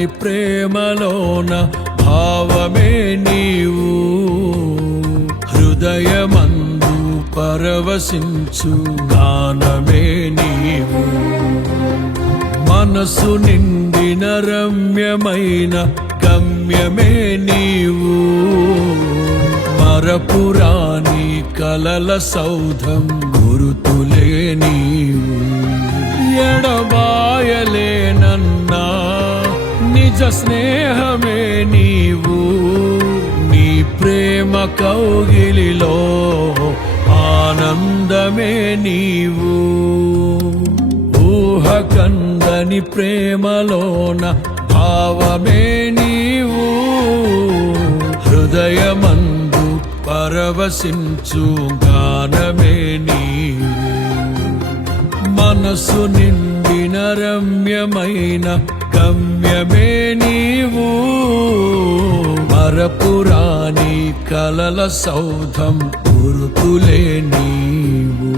కందని ప్రేమలోన భావమే నీవు, హృదయమందు పరవశించు గానమే నీవు. మనసు నిండిన రమ్యమైన గమ్యమే నీవు, మరపురాని కలల సౌధం గురుతులే నీవు. ఎడబాయలేనన్నా నిజ స్నేహమే నీవు, నీ ప్రేమ కౌగిలిలో ఆనందమే నీవు. ఊహ కందని ప్రేమలోన భావమే నీవు, హృదయమందు పరవశించు గానమే నీవు. మనసు నిండిన రమ్యమైన గమ్యమే నీవు, మరపురాని కలల సౌధం గురుతులే నీవు.